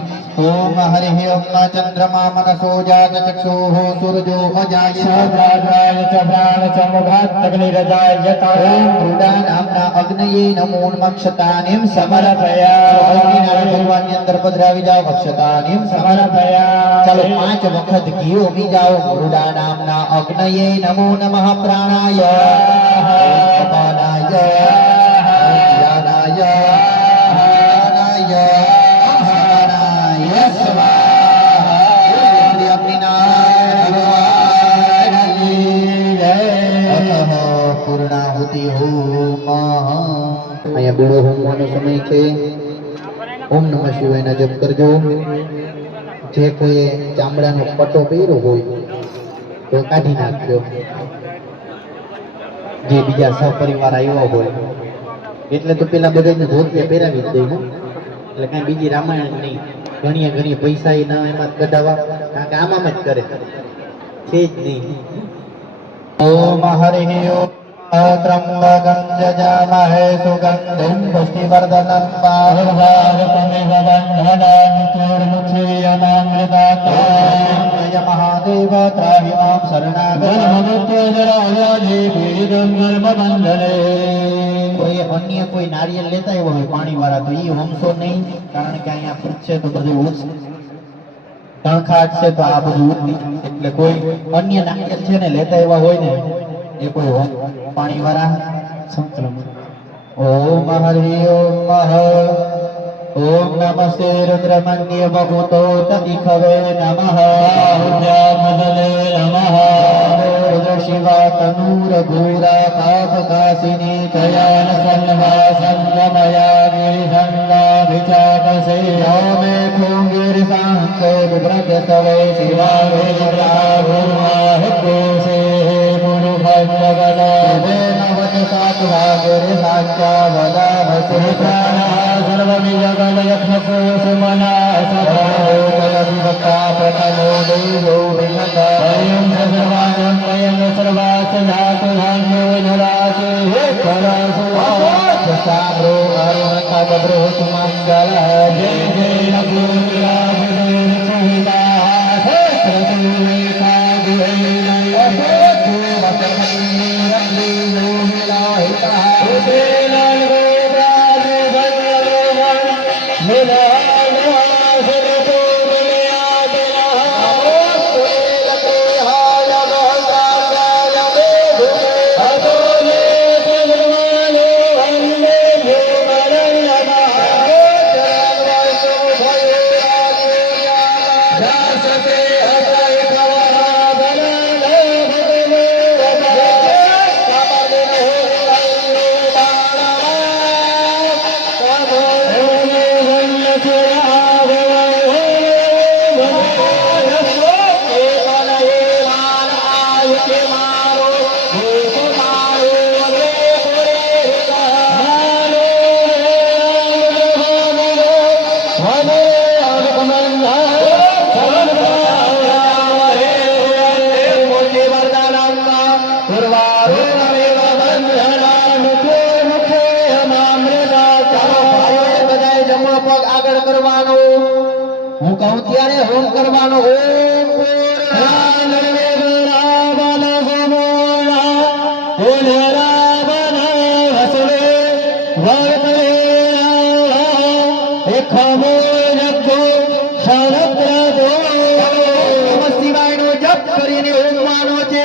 ઓમ હરિ અગ્નિ ચંદ્રમા મનસો જાત ચક્ષુઃ સૂરજો અજાય રાજાય ચ પ્રાણ ચ મુખાત અગ્નિરજાયતા ઓમ રૂડા નામના અગ્નયે નમો નમઃ ક્ષતાનિમ સમર્પયામિ અગ્નિનારાયણ ભગવાનની અંદર પધરાવી જાઓ અક્ષતાનિમ સમર્પયામિ ચાલો 5 વખત ઘી ઓમી જાઓ રૂડા નામના अग्नये नमो नमः प्राणाय अपानाय ज्ञानाय ज्ञानाय समानाय स्वाहा श्री अग्निनारायण भगवान की जय। अतः पूर्णाहुति होम અહીંયા બેડો હોમવાનો સમય છે ઓમ નમઃ શિવાયના જપ કરજો જે કોઈ ચામડાનો પટ્ટો પહેર્યો હોય તો કાઢી નાખજો જે બીજા સહપરિવાર આવ્યા હોય એટલે તો પેલા બધાને ધોતિયા પહેરાવી જ દઈ એટલે કાંઈ બીજી રામાયણ નહીં ઘણીએ પૈસા ના એમાં જ કઢાવા કારણ કે આમાં જ કરે છે જ નહીં ઓમ હરિ ઓમ त्र्यंबकं यजामहे सुगन्धिं पुष्टिवर्धनं सर्वागतमिव बन्धनं पूर्णक्षीयमामृतात् जय महादेव त्राहि मां शरणागतजरायजीविदं કોઈ અન્ય કોઈ નારિયેળ લેતા આવ્યો હોય પાણીવાળા તો ઈ હોમશો નહીં કારણ કે અહીંયા પૃથ્વી છે તો બધું ઉચ્ચ તણખાટ છે તો આ બધું ઉઠી એટલે કોઈ અન્ય નારિયેળ છે ને લેતા આવ્યા હોય ને એ કોઈ પાણીવાળા સંક્રમણ ઓમ હરિ ઓમ ઓમ નમસ્તે રુદ્રમન્ય ભગવતો તદિખવે નમઃ ઉદ્યામદલે નમઃ રુદ્ર શિવા તનૂર ભૂરા પાપકાશિની કયાન સન્નવા સંગમયા ગિરિસંગા વિચાકસે મે કુંગીર સાંસે વિભ્રત સવે શિવા વેદ્રા ભૂર્વા હિદ્દેશે ગુરુ ભગવદા નવત સાત્વા ગિરિ સાચ્યા વદા ભસે પ્રાણા સર્વવિજગલયજ્ઞકોશમના સભાવિભક્તા પ્રથમો દેવો વિમતા અયં સર્વાણં વયં સર્વાસ જાતો ધાન્યો નરાતે હે કરાસુઆ સાબ્રો અરુણતા ગબ્રો સુમંગલ જય જય નગુરા વિદેન સુહિતા હે પ્રતુલેખા આગળ કરવાનો હું કહું ત્યારે હોમ કરવાનો ઓમ શિવાયનો જપ કરીને હોમવાનો છે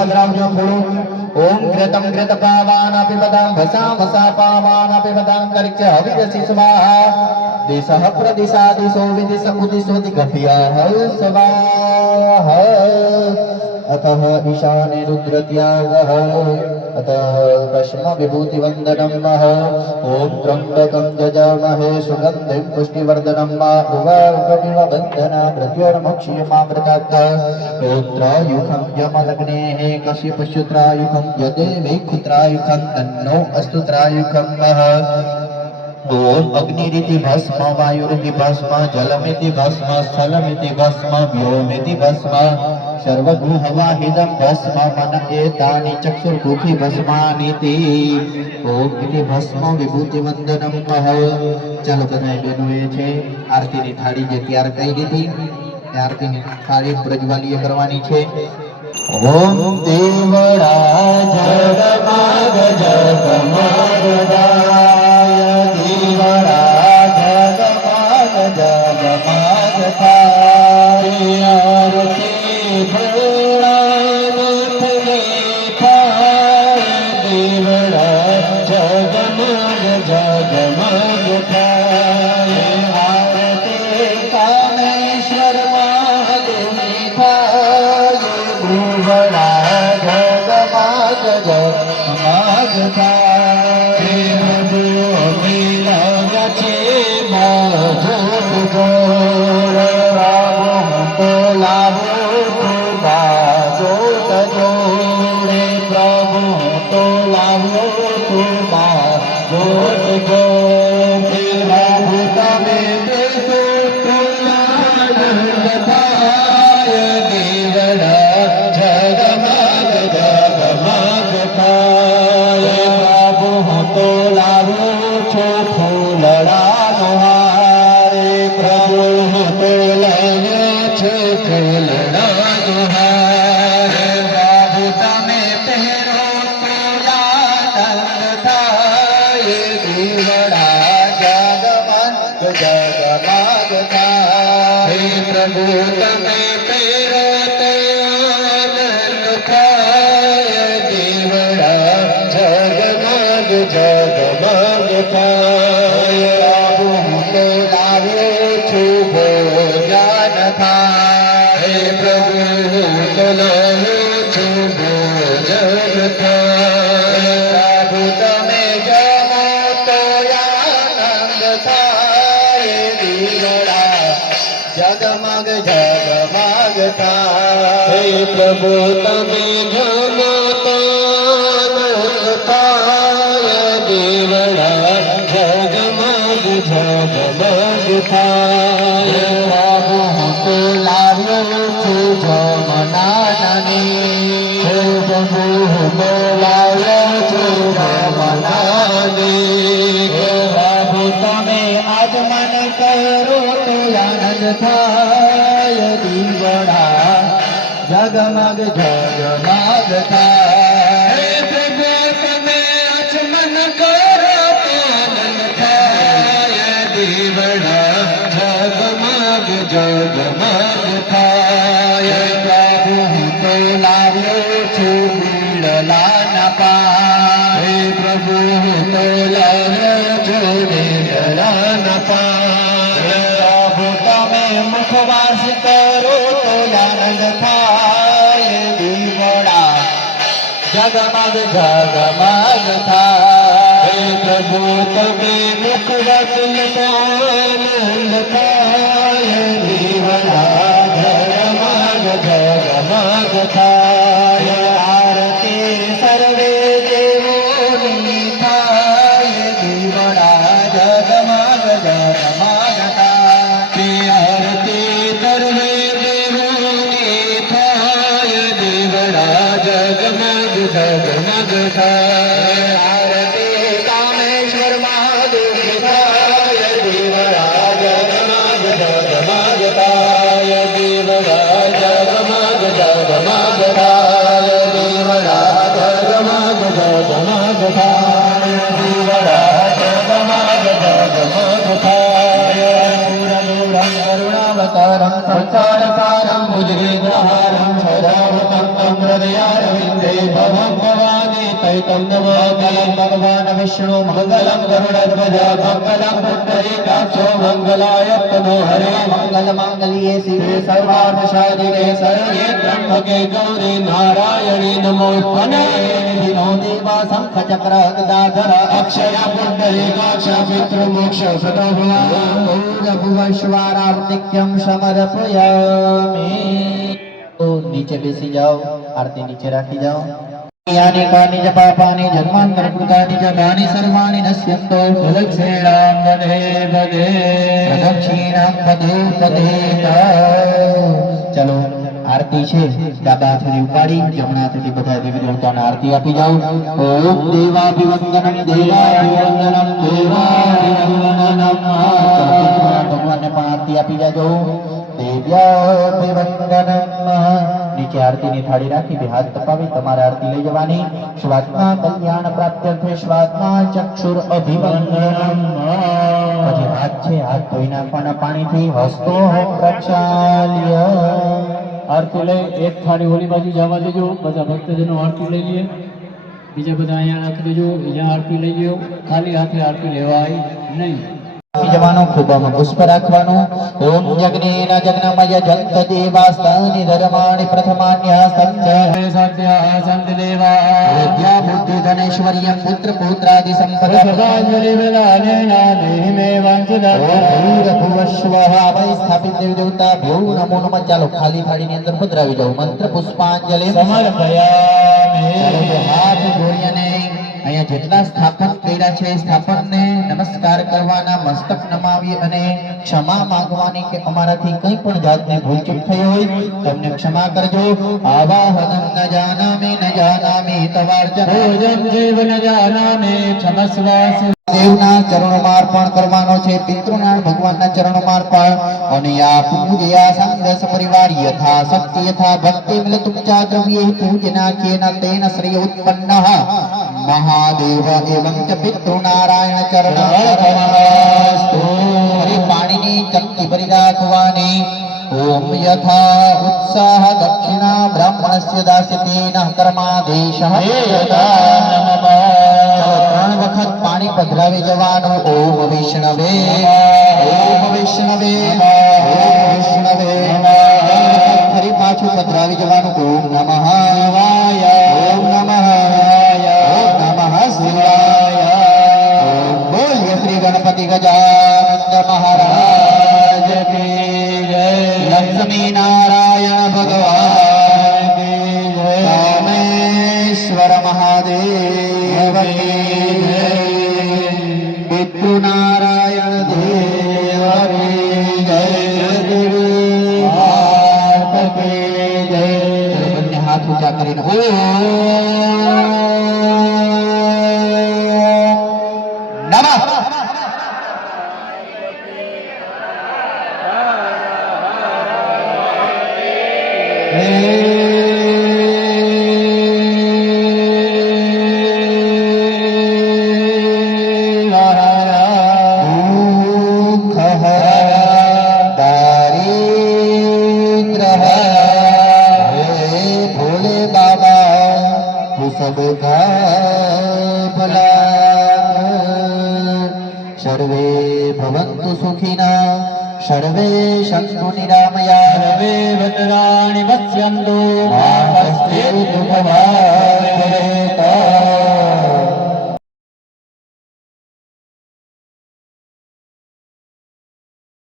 બદલાવજો થોડું ઓમ ઘૃતમ ઘૃત પાવાન પિબદામ ભસામ ભસા પાવાન પિબદામ કર્ચ હવિરસી સ્વાહા દિશઃ પ્રદિશા દિશો વિદિશ ઉદિશો દિગભ્યઃ સ્વાહા अतः ईशाने रुद्रत्यागः अतः भस्म विभूतिवन्दनं मह ॐ त्र्यम्बकं यजामहे सुगन्धिं पुष्टिवर्धनं मा उवाकमिव बन्धना मृत्योर्मुक्षीयमामृतात् ॐ यमलग्नेः कश्यपशुत्रायुखं यदेवै कुत्रायुखं तन्नो अस्तु त्रायुखं मह ओम अग्निरिति भस्म वायुरिति भस्म जलमिति भस्म स्थलमिति भस्म व्योमिति भस्म सर्वगृहवाहिदं भस्म मन एतानि चक्षुर्मुखी भस्मानिति ओम इति भस्म विभूतिवंदनं मह चलो बधाई बहनों ये छे आरती नी थाળી જે તૈયાર કરી દીધી આરતીની થાળી પ્રજ્વાલીય કરવાની છે. ઓમ દેવડા જગમગ જગમગદાય, દેવડા જગમગ જગમગદાય, આરતી ભોળાનાથની થાય, દેવડા જગમગ જગમગદાય, આરતી કામેશ્વર મહાદેવની થાય, દેવડા જગમગ જગમગદાય, પ્રભુ મિલાવ્યા છે માધુર જોડ, રામ તો લાવો તું બાજોત જોડે, પ્રભુ તો લાવો તું બાજોત જોડે, પ્રભુ તમે દેશો આનંદ થાય, દેવડા જગમગ જગમગ થાય, પ્રભુ તો લાવો છો ફૂલડાનો હાર, પ્રભુ તો લાવો છો ફૂલડાનો હાર, પ્રભુ તમે પહેરો તો આનંદ થાય, દેવડા જગમગ જગમગ થાય, પ્રભુ તમે પહેરો તો આનંદ થાય, દેવડા જગમગ જગમગ થાય, પ્રભુ તો લાવ્યો છું ભોજન થાય, પ્રભુ તો લાવ્યો છું ભોજન થાય, પ્રભુ તમે જમો તો આનંદ થાય, દેવડા જગમગ જગમગ થાય, પ્રભુ તમે જમો તો આનંદ થાય, દેવડા જગમગ જગમગ થાય, પ્રભુ તો લાવ્યો છું જમનાની, પ્રભુ તો લાવ્યો છું જમનાની, પ્રભુ તમે આજ મન કરો તો આનંદ થાય, દીવડા જગમગ જગમગ થાય, પ્રભુ તમે આજ મન કરો તો આનંદ થાય, દીવડા જગમગ જગમગ થાય, પ્રભુ તો લાવ્યો છું બીડલાના પાર, પ્રભુ તો લાવ્યો છું બીડલાના પાર, પ્રભુ તમે મુખવાસ કરો તો આનંદ થાય, દીવડા જગમગ જગમગ થાય, પ્રભુ તમે મુખવાસ તો આનંદ થાય, દીવડા જગમગ જગમગ થાય, આરતી સર્વે દેવોની થાય, દીવડા જગમગ જગમગ થાય, આરતી સર્વે દેવોની થાય, દીવડા જગમગ જગમગ થાય, આરતી કામેશ્વર મહાદેવની થાય, દેવડા જગમગ જગમગ થાય, દેવડા જગમગ જગમગ થાય, દેવડા જગમગ જગમગ થાય, દેવડા જગમગ જગમગ થાય, પૂર્ણગૌરં કરુણાવતારં સંસારસારં ભુજગેન્દ્રહારં સદાવતં હૃદયારવિંદે ભવં ભવાની તૈतं નમામિ, ભગવાન વિષ્ણુ મંગલં ગરુડધ્વજ મંગલં પુંડરીકાક્ષો મંગલાય તનો હરે, મંગલ માંગલ્ये શિવે સર્વાર્થ સાધિકે શરણ્યે ત્ર્યંબકે ગૌરી નારાયણી નમોસ્તુતે, દિનો દેવા શંખ ચક્ર ગદાધર અક્ષય પુંડરીકાક્ષ પિતૃમોક્ષ સદો ભુવશ્વારાર્તિક્યમ સમર્પયામિ. તો નીચે બેસી જાઓ, આરતી નીચે રાખી જાઓ. यानि कानि च पापानि जन्मान्तरकृतानि च तानि सर्वाणि नश्यन्तो प्रदक्षिणां वदे वदे प्रदक्षिणां वदे वदे. चलो आरती છે ડાબા હાથથી ઉપાડી જમણા હાથથી બધા દેવી દેવતાઓને આરતી આપી જાઓ. ઓમ દેવાભિવંદનમ દેવાભિવંદનમ દેવાભિવંદનમ. ભગવાનને પણ આરતી આપી જાજો. દેવ્યાભિવંદનમ. નીચે આરતીની થાળી રાખી બે હાથ તપાવી તમારે આરતી લઈ જવાની. સ્વાત્મા કલ્યાણ પ્રાપ્ત્યર્થે સ્વાત્મા ચક્ષુર અભિવંદનમ. પછી હાથ છે હાથ ધોઈ નાખવાના પાણીથી. હસ્તો પ્રક્ષાલ્ય. આરતી લઈ એક થાળી ઓલી બાજુ જવા દેજો, બધા ભક્તજનો આરતી લઈ લે. બીજા બધા અહીંયા નાખી દેજો, અહીંયા આરતી લઈ લ્યો. ખાલી હાથે આરતી લેવાય નહીં. જવાનું ખુબમાં પુષ્પ રાખવાનું. ઓમ યજ્ઞેન જગ્નમય જંત દેવાસ્તાનિ ધર્માણિ પ્રથમાન્યઃ સંત દેવા વિદ્યા બુદ્ધિ ધનેશ્વર્ય પુત્ર પૌત્રાદિ સંપદા ભૂર્ભુવસ્વઃ સ્થાપિત દેવ દેવતા ભ્યો નમો નમઃ. ચાલો ખાલી થાળીની અંદર પધરાવી જાઓ. મંત્ર પુષ્પાંજલિ સમર્પયામિ. હાથ જોડી અને અહીંયા જેટલા સ્થાપન કર્યા છે સ્થાપનને નમસ્કાર કરવાના, મસ્તક નમાવી અને ક્ષમા માંગવાની કે અમારાથી કંઈ પણ જાતની ભૂલચૂક થઈ હોય તમને ક્ષમા કરજો. આવાહનમ ન જાનામિ તવાર્ચન ભોજન જીવ ન જાનામિ ક્ષમસ્વ. દેવના ચરણોમાં અર્પણ કરવાનો છે, પિતૃના ભગવાનના ચરણોમાં અર્પણ. અને આ પૂજયા સંઘ પરિવાર યથા શક્તિ યથા ભક્તિ મિલતુમ ચા દ્રવ્યે પૂજના કેન તેન શ્રેય ઉત્પન્નઃ મહાદેવ એવં ચ પિતૃનારાયણ ચરણાસ્તુ. પાણીની ચમચી ભરી રાખવાની. ઓમ યથા ઉત્સાહ દક્ષિણા બ્રાહ્મણસ્ય દાસ્યતે નઃ કર્માદેશઃ. ત્રણ વખત પાણી પધરાવી જવાનું. ઓમ વિષ્ણવે ઓમ વિષ્ણવે ઓમ વિષ્ણવે. ફરી પાછું પધરાવી જવાનું. ઓમ નમઃ શિવાય ઓમ નમઃ ઓમ નમઃ શિવાય. ઓમ બોલ્ય શ્રી ગણપતિ ગજાનંદ મહારાજ કી જય. લક્ષ્મી નારાયણ ભગવાન કી જય. રામેશ્વર મહાદેવ કી જય. પિતૃનારાયણ દેવ કી જય. માત કી જય. બંને હાથ ઊંચા કરીને ઓમ નમઃ. सर्वे भवन्तु सुखिनः सर्वे सन्तु निरामया सर्वे भद्राणि पश्यन्तु मा मा कश्चित् कश्चित् दुःखभाग्